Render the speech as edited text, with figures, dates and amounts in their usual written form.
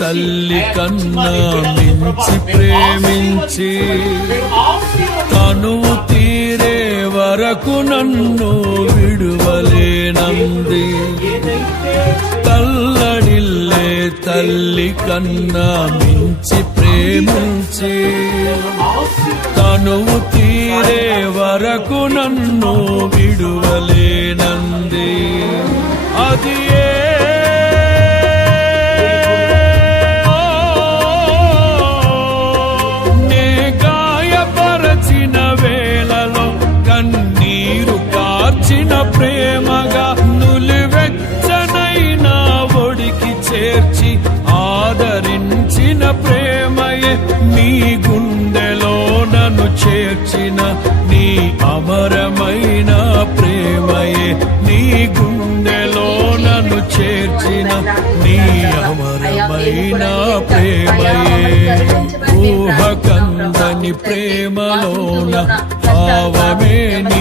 తల్లి కన్నా మించి ప్రేమించి తనువు తీరే వరకు నన్ను విడువలేనంది. తల్లడిల్లే తల్లి కన్నా మించి ప్రేమించి తనువు తీరే వరకు నన్ను విడువలేనంది. అది నే గాయపరచిన వేళలో కన్నీరు కార్చిన ప్రేమగా నులివెచ్చనైనా ఒడికి చేర్చి ఆదరించిన ప్రేమయే నీ గుండెలో నన్ను చేర్చిన నీ అమరమైన ప్రేమయే నీ గుండెలో నన్ను చేర్చిన నీ అమరమైన ప్రేమయే ఊహకందని ప్రేమలోన భావమే